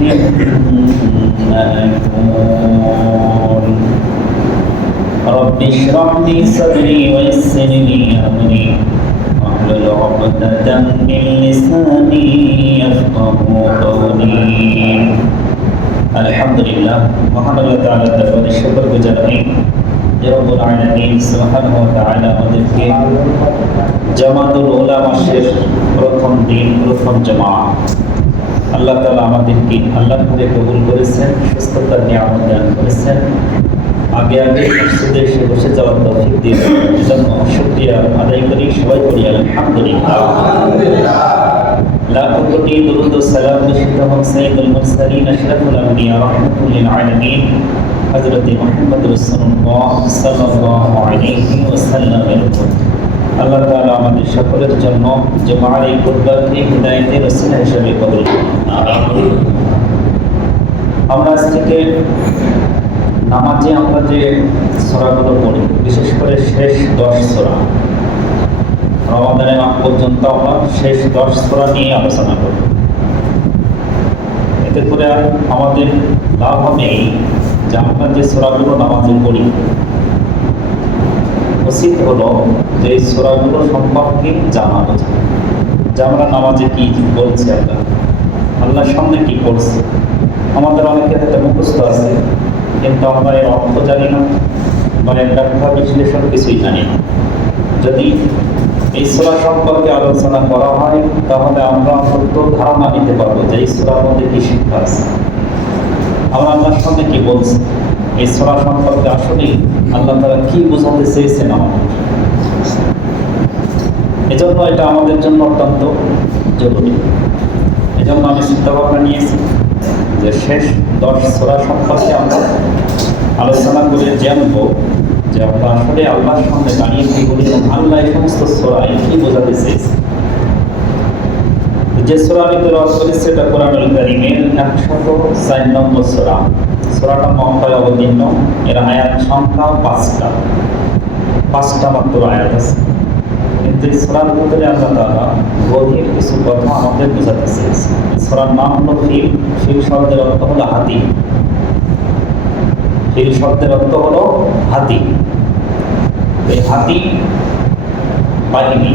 يكون رب اشرح لي صدري ويسر لي أمري واحلل عقدة من لساني يفقهوا قولي আলহামদুলিল্লাহ মহান আল্লাহ তাআলার দরবারে শুকর গুজার হই যে রব্বুল আলামিন সুবহানাহু ওয়া তাআলা আমাদেরকে জামাতুল উলামা মাসের প্রথম দিন প্রথম জামাত আল্লাহ তাআলা আমাদেরকে আল্লাহর ঘরে কবুল করেছেন, সুস্থতার নিয়ামত দান করেছেন। আগে মসজিদে এসে বসে যাওয়ার তৌফিক দিয়েছেন, এজন্য শুকরিয়া আদায় করি, সবাই করি আলহামদুলিল্লাহ। লাখো কোটি দুরূদ ও সালাম বর্ষিত হোক সাইয়্যিদুল মুরসালিন আশরাফুল আম্বিয়া রাহমাতুল লিল আলামিন হযরত মুহাম্মদ রাসূলুল্লাহ সাল্লাল্লাহু আলাইহি ওয়াসাল্লামের উপর। আল্লাহ তাআলা আমাদের সকলের জন্য জুমার এই খুতবাকে হিদায়াতের ওসিলা হিসেবে কবুল করুন। আমরা আজ থেকে নামাজে আমরা যে সূরাগুলো পড়ি, বিশেষ করে শেষ 10 সূরা, রমাদানের আগ পর্যন্ত আমরা শেষ 10 সূরা নিয়ে আলোচনা করব। এতে করে আমাদের লাভ হবে যে আমরা যে সূরাগুলো নামাজে পড়ি, উচিত হলো যে এই সূরাগুলো সম্পর্কে জানা বোঝা, যে আমরা নামাজে কি বলছি, আল্লাহর সামনে কি করছি। আমাদের অনেকের হাতে মুখস্থ আছে, কিন্তু আমরা এর অর্থ জানি না বা এর ব্যাখ্যা বিশ্লেষণ কিছুই জানি না। যদি এই সূরা সম্পর্কে আলোচনা করা হয় তাহলে আমরা অন্তত ধারণা নিতে পারবো যে এই সূরার মধ্যে কি শিক্ষা আছে, আমরা আল্লাহর সামনে কি বলছি, এই সূরা সম্পর্কে আসলে আল্লাহ তাআলা কি বোঝাতে চেয়েছেন আমাদের। এজন্য এটা আমাদের জন্য অত্যন্ত জরুরি। এজন্য আমি চিন্তা ভাবনা নিয়েছি যে শেষ 10 সূরা সম্পর্কে আমরা আলোচনা করে জানবো যে আমরা আসলে আল্লাহর সামনে দাঁড়িয়ে কি বলি, আল্লাহ এই সমস্ত সূরায় কি বোঝাতে চেয়েছে। যে সূরা আমি তেলাওয়াত করেছি সেটা কোরআনুল কারীমের 104 নম্বর সূরা। সূরাটা মক্কায় অবতীর্ণ, এর আয়াত সংখ্যা 5টা মাত্র আয়াত আছে, কিন্তু এই সূরার ভিতরে আল্লাহ তাআলা গভীর কিছু কথা আমাদের বোঝাতে চেয়েছে। সূরার নাম হলো ফিল। ফিল শব্দের অর্থ হলো হাতি। ফিল শব্দের অর্থ হলো হাতি। এই হাতি বাহিনী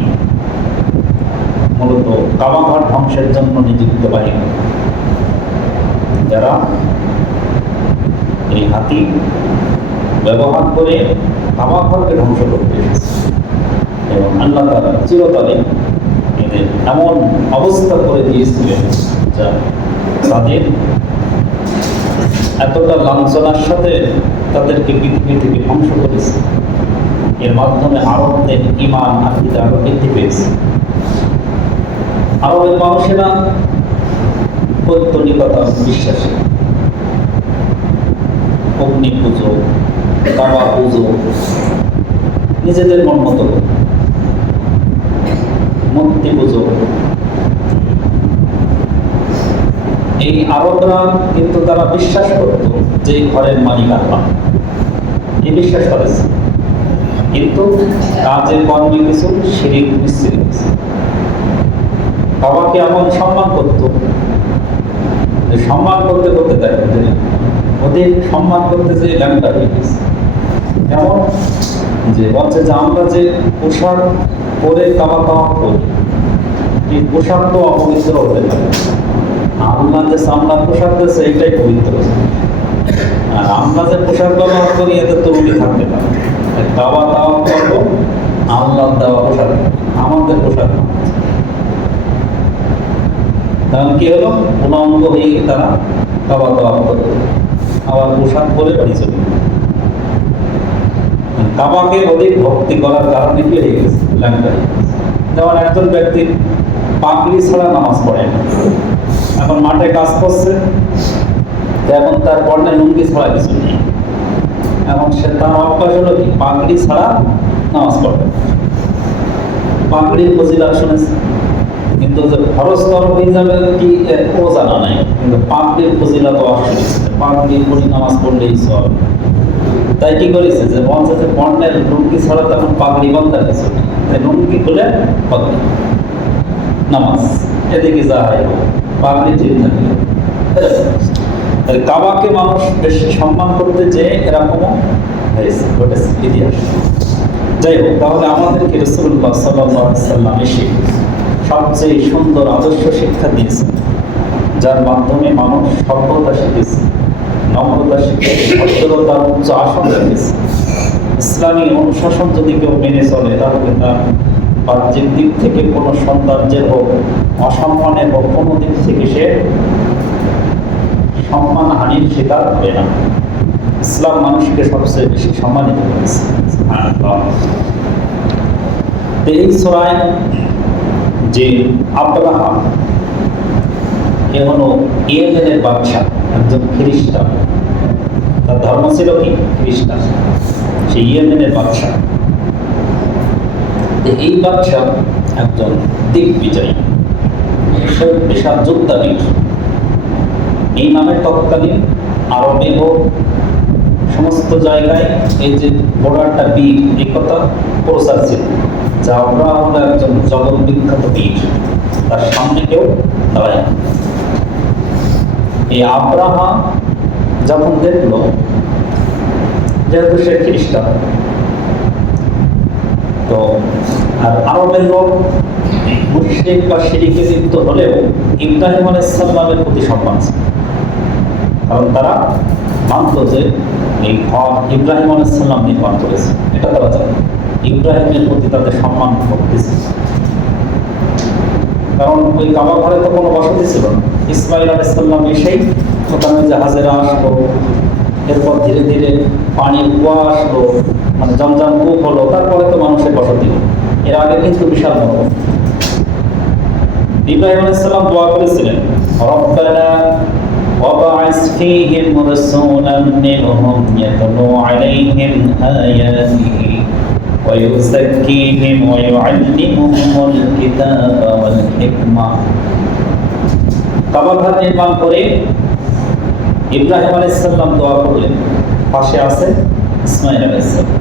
মূলত কাবাঘর ধ্বংসের জন্য নিযুক্ত বাহিনী, যারা এই হাতি ব্যবহার করে কাবাঘরকে ধ্বংস করতে এসেছে। এবং আল্লাহ তাআলা চিরতরে এদের এমন অবস্থা করে দিয়েছিলেন যা তাদের এতটা লাঞ্ছনার সাথে তাদেরকে পৃথিবী থেকে ধ্বংস করেছে। এর মাধ্যমে আরবদের ঈমান আকীদা আরো বৃদ্ধি পেয়েছে। আরবের মানুষেরা পৌত্তলিকতা বিশ্বাসী, অগ্নি পুজো, কাবা পুজো, নিজেদের মন মতো মূর্তি পুজো। এই আরবরা কিন্তু তারা বিশ্বাস করত যে ঘরের মালিক আল্লাহ, এই বিশ্বাস করেছে, কিন্তু কাজের কর্মে কিছু শিরক মিশ্রিত আছে। বাবাকে এমন সম্মান করত যে সম্মান করতে করতে দেখেন যে ওদের সম্মান করতে যে ল্যাংটা হয়ে গেছে। যেমন যে বলছে যে আমরা যে পোশাক পরে কাবা কাবা করি, এই পোশাক তো অপবিত্র হতে পারে, আল্লাহ যে চামড়ার পোশাক দিয়েছে এইটাই পবিত্র। আর আমরা যে পোশাক ব্যবহার করি এতে তো উনি থাকতে পারে। কাবা কাবা করবো আল্লাহ দেওয়া পোশাক, আমাদের পোশাক না। তখন কি হলো, উলঙ্গ হয়ে তারা কাবা কাবা করতো, আবার পোশাক পরে বাড়ি চলে। কাবাকে অধিক ভক্তি করার কারণে কি হয়ে গেছে, ল্যাংটা হয়ে গেছে। যেমন একজন ব্যক্তি পাগড়ি ছাড়া নামাজ পড়ে না, এখন মাঠে কাজ করছে, এখন তার কর্ণে লুঙ্গি ছাড়া কিছু নেই। এখন সে তার অভ্যাস হলো কি, পাগড়ি ছাড়া নামাজ পড়বে। পাগড়ির ফজিলত শুনেছে, কিন্তু যে খরচ তরফ হয়ে যাবে কি ও জানা নাই, কিন্তু পাগড়ির ফজিলত অবশ্যই, পাগড়ি পড়ি নামাজ পড়লেই সব। তাই কি করেছে যে বলছে যে কর্ণের লুঙ্গি ছাড়া তখন পাগড়ি বন্ধার কিছু নেই, তাই লুঙ্গি খুলে নামাজ, এদিকে যা হয় পাগড়ি ঠিক থাকে। কাবাকে মানুষ বেশি সম্মান করতে যে এরকমও হয়েছে, ঘটেছে ইতিহাস। যাই হোক, তাহলে আমাদেরকে রাসূলুল্লাহ সাল্লাল্লাহু আলাইহি ওয়াসাল্লাম এসে সবচেয়ে সুন্দর আদর্শ শিক্ষা দিয়েছেন, যার মাধ্যমে মানুষ সভ্যতা শিখেছে, নম্রতা শিখেছে, ভদ্রতার উচ্চ আসন শিখেছে। ইসলামী অনুশাসন যদি কেউ মেনে চলে, তাহলে তার বাহ্যিক দিক থেকে কোনো সৌন্দর্যের হোক, অসম্মানের হোক, কোনো দিক থেকে সে সম্মানহানির শিকার হবে না। ইসলাম মানুষকে সবচেয়ে বেশি সম্মানিত করেছে। এই সূরায় যে আব্রাহা, এ হলো ইয়েমেনের বাদশাহ, একজন খ্রিস্টান। তার ধর্ম ছিল কি? খ্রিস্টান। সে ইয়েমেনের বাদশাহ। এই বাদশাহ একজন দিগ্বিজয়ী, বিশাল যোদ্ধাবীর। এই নামে তৎকালীন আরবে হোক, সমস্ত জায়গায় এই যে বড় একটা বীর, এই কথা প্রচার ছিল যে আব্রাহা হলো একজন জগৎ বিখ্যাত বীর, তার সামনে কেউ দাঁড়ায় না। এই আব্রাহা যখন দেখলো, যেহেতু সে খ্রিস্টান, তো আর আরবের লোক মুশরিক বা শিরকে লিপ্ত হলেও ইব্রাহিম আলাইহিস সালামের প্রতি সম্মান ছিল, কারণ তারা মানত যে এই ঘর ইব্রাহিম আলাইহিস সালাম নির্মাণ করেছে, এটা তারা জানে। ইব্রাহিমের প্রতি তাদের সম্মান করতেছে, কারণ ওই কাবা ঘরে তো কোনো বসতি ছিল না। ইসমাইল আলাইহিস সালাম এসেই ওখানে যে হাজেরা আসলো, এরপর ধীরে ধীরে পানির কুয়া আসলো, মানে জমজম কূপ হলো, তারপরে তো মানুষের বসতি হলো। এর আগে কিন্তু বিশাল মরুভূমি। ইব্রাহিম আলাইহিস সালাম দোয়া করেছিলেন, রব্বানা ওয়াবআস ফীহিম রাসূলাম মিনহুম ইয়াতলু আলাইহিম আয়াতিহি ওয়া ইউযাক্কিহিম ওয়া ইউআল্লিমুহুমুল কিতাবা ওয়াল হিকমা। কাবা ঘর নির্মাণ করে ইব্রাহিম আলাইহিস সালাম দোয়া করলেন, পাশে আছে ইসমাইল আলাইহিস সালাম,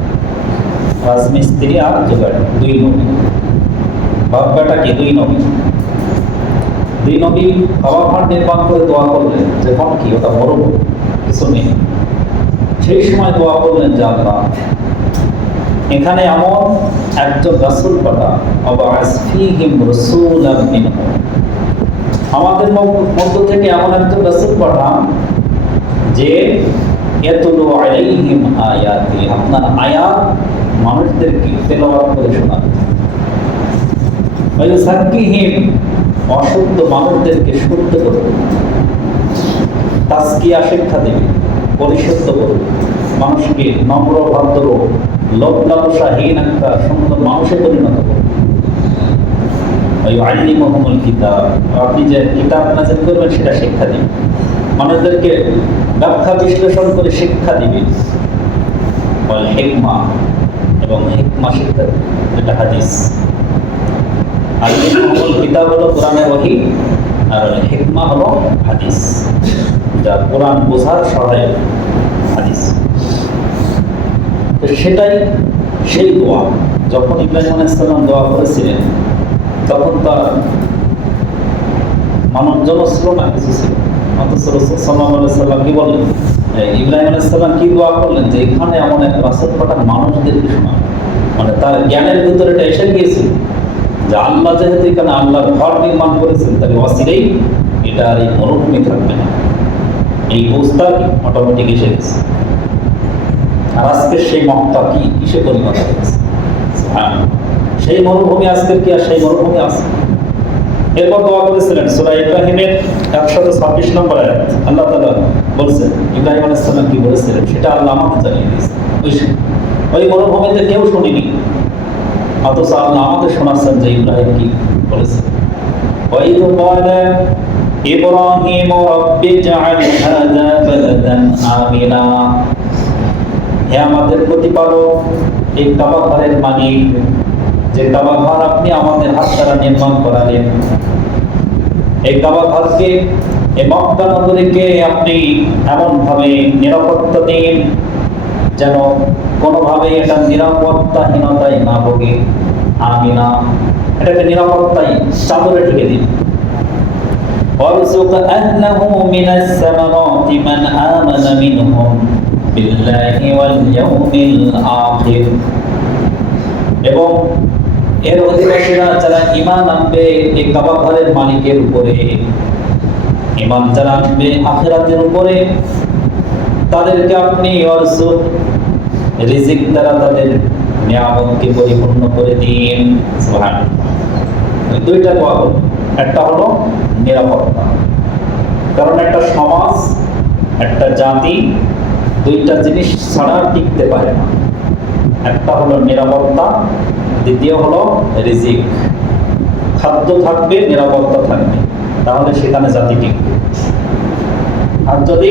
রাজমিস্ত্রি আর জোগাড়, দুই নবী, বাপ বেটা কি দুই নবী। দুই নবী কাবা ঘর নির্মাণ করে দোয়া করলেন, যখন কি ওটা মরুভূমি, কিছু নেই। সেই সময় দোয়া করলেন যে আল্লাহ, এখানে এমন একজন রাসূল পাঠান, ওয়াবআস ফীহিম রাসূলাম মিনহুম, আমাদের মধ্য থেকে এমন একজন রাসূল পাঠান যে ইয়াতলু আলাইহিম আয়াতি, আপনার আয়াত মানুষদেরকে তেলাওয়াত করে শোনাবে, ওয়া ইউযাক্কিহিম, অশুদ্ধ মানুষদেরকে শুদ্ধ করবে, তাজকিয়া শিক্ষা দেবে, পরিশুদ্ধ করবে, মানুষকে নম্র, ভদ্র, লোভ লালসাহীন একটা সুন্দর মানুষে পরিণত করবে। ওয়া ইউআল্লিমুহুমুল কিতাব, আপনি যে কিতাব নাযিল করবেন সেটা শিক্ষা দিবেন, মানুষদেরকে ব্যাখ্যা বিশ্লেষণ করে শিক্ষা দিবে। ওয়াল হিকমা, এবং হিকমা শিক্ষা দিবে, এটা হাদিস। আল-ইলমুল কিতাব হলো কোরআনের ওহী, আর হিকমা হলো হাদিস, যা কোরআন বোঝার সহায়ক হাদিস। তো সেটাই সেই দোয়া। যখন ইব্রাহিম আলাইহিস সালাম দোয়া করেছিলেন, তখন তার মানব জন ছিল না, কিছু ছিল। অথচ রাসূল সাল্লাল্লাহু আলাইহি সাল্লাম কি বললেন, ইব্রাহিম আলাইহিস সালাম কি দোয়া করলেন যে এখানে এমন এক রাসূল পাঠান মানুষদেরকে শোনান। মানে তার জ্ঞানের ভিতরে এটা এসে গিয়েছিল যে আল্লাহ যেহেতু এখানে আল্লাহর ঘর নির্মাণ করেছেন, তাহলে অচিরেই এটা আর এই মরুভূমি থাকবে না, এই বুঝটা অটোমেটিক এসে গেছে। আর আজকে সেই মক্কা কি কিসে পরিণত হয়েছে, সেই মরুভূমি আজকের কি আর সেই মরুভূমি আছে? এরপর দোয়া করেছিলেন সূরা ইব্রাহিমের 126 নম্বর আয়াত, আল্লাহ তাআলা বলছেন ইব্রাহিম আলাইহিস সালাম কি বলেছিলেন সেটা আল্লাহ আমাকে জানিয়ে দিয়েছেন। ওই মরুভূমিতে কেউ শুনিনি, অথচ আল্লাহ আমাদের শোনাচ্ছেন যে ইব্রাহিম কি বলেছেন। وَإِذْ قَالَ إِبْرَاهِيمُ رَبِّ اجْعَلْ هَذَا بَلَدًا آمِنًا, হে আমাদের প্রতিপালক, এই কাবা ঘরের মালিক, যে কাবা ঘর আপনি আমাদের হাত দ্বারা নির্মাণ করালেন, এই কাবা ঘরকে, এই মক্কা নগরীকে আপনি এমনভাবে নিরাপত্তা দিন যেন কোনোভাবে এটা নিরাপত্তাহীনতায় না ভোগে। আমিনা, এটাকে নিরাপত্তায় চাদরে ঢেকে দিন। ওয়ারযুক আহলাহু মিনাস সামারাতি মান আমানা মিনহুম বিল্লাহি ওয়াল ইয়াউমিল আখির। এবং এর অধিবাসীরা যারা ঈমান আনবে এই কাবা ঘরের মালিকের উপরে, ঈমান যারা আনবে আখিরাতের উপরে, তাদেরকে আপনি ওয়ারযুক রিজিক দ্বারা তাদের নিয়ামতকে পরিপূর্ণ করে দিন। সুবহানাল্লাহ। দুইটা দোয়া হলো, একটা হলো নিরাপত্তা, কারণ একটা সমাজ, একটা জাতি দুইটা জিনিস ছাড়া টিকতে পারে না। একটা হলো নিরাপত্তা, দ্বিতীয় হলো রিজিক। খাদ্য থাকবে, নিরাপত্তা থাকবে, তাহলে সেখানে জাতি টিকবে। আর যদি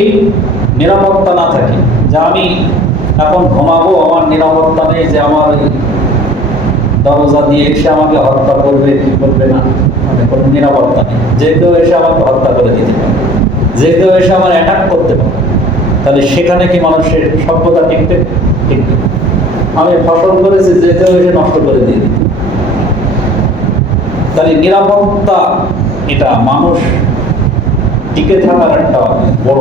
নিরাপত্তা না থাকে, যে আমি এখন ঘুমাবো, আমার নিরাপত্তা নেই, যে আমার দরজা দিয়ে এসে আমাকে হত্যা করবে কি করবে না, মানে কোনো নিরাপত্তা নেই, যে কেউ এসে আমাকে হত্যা করে দিতে পারে, যে কেউ এসে আমার অ্যাটাক করতে পারে, তাহলে সেখানে কি মানুষের সভ্যতা টিকবে? টিকবে। আমি ফসল করেছি, যে কেউ এসে নষ্ট করে দিয়ে দিতে। তাহলে নিরাপত্তা এটা মানুষ টিকে থাকার একটা বড়